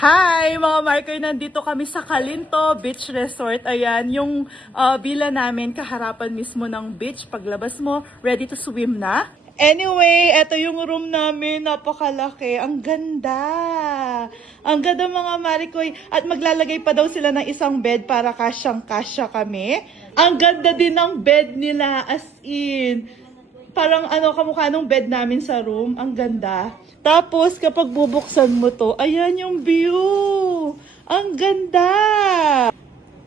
Hi mga marker, nandito kami sa Calinto Beach Resort. Ayan, yung villa namin kaharapan mismo ng beach. Paglabas mo, ready to swim na. Anyway, eto yung room namin, napakalaki. Ang ganda. Ang ganda mga marikoy. At maglalagay pa daw sila ng isang bed para kasyang-kasya kami. Ang ganda din ng bed nila, as in. Parang kamukha nung bed namin sa room. Ang ganda. Tapos, kapag bubuksan mo to, ayan yung view. Ang ganda.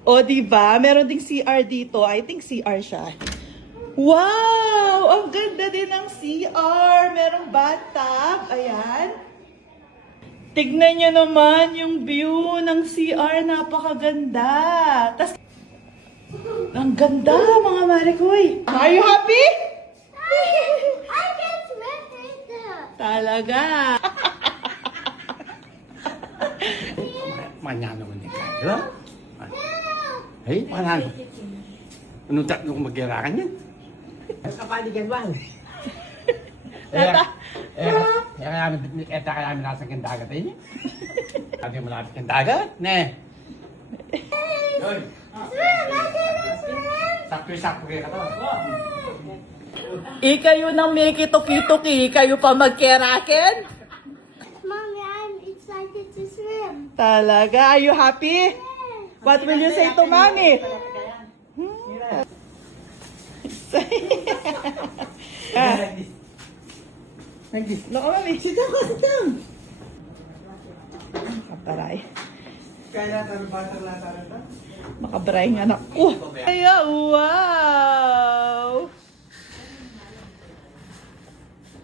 O, diba? Meron ding CR dito. I think CR siya. Wow! Ang ganda din ng CR. Merong bathtub. Ayan. Tignan nyo naman yung view ng CR. Napakaganda. Tas, ang ganda, mga marikoy. Are you happy? I can swim right there. Talaga. Manyan naman yung kaya. Hey, paano? Anong tatlo kong mag-irakan yan? Mas kapaligan ba? Kaya kami nasa dagat eh. Sabi mo malapit ng dagat, ne? Yun. Swim! I can swim! Sakto-sakto kayo ka to. Ikayo nang may kituki-tuki, kayo pa magkeraken? Mommy, I'm excited to swim. Talaga, are you happy? What will you say to mommy? Loko mami, sit down ka, sit down. Makabaray. Kaya natin bata na tayo ito? Makabaray ng anak ko. Ay, wow!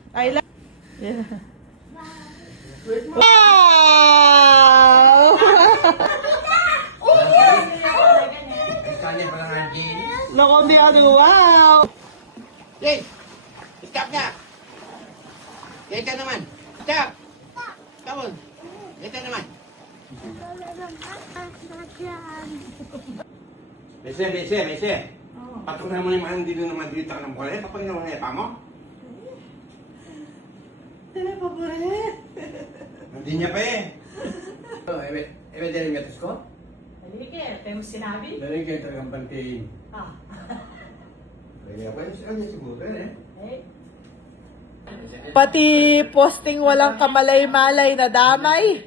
I like... Yeah. Wow! Kanya pa lang ang gini. Loko di wow! Hey! Stop na! Kaya ka naman! Stop! Come on! Kaya ka naman! Bese! Patungan mo na yung mga hindi doon naman dito ka ng bukalaya. Kapag yung mga epa mo? Tala, paboret! Hindi niya pa eh. Ebe din yung metos ko? Hindi ka, tayo mo sinabi. Dali kayo talagang bantiin. Ah. Kaya pa yun siguro eh. Eh, Pati posting walang kamalay-malay na damay.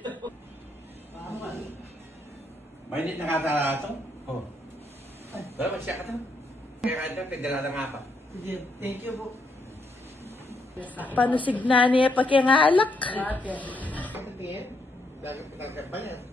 Mainit na katala ito? Oo. Wala, magsya ka ito. Kaya ka ito, pagdala nga pa. thank you po. Panusigna niya pagkingalak. Lagi pa ba yan?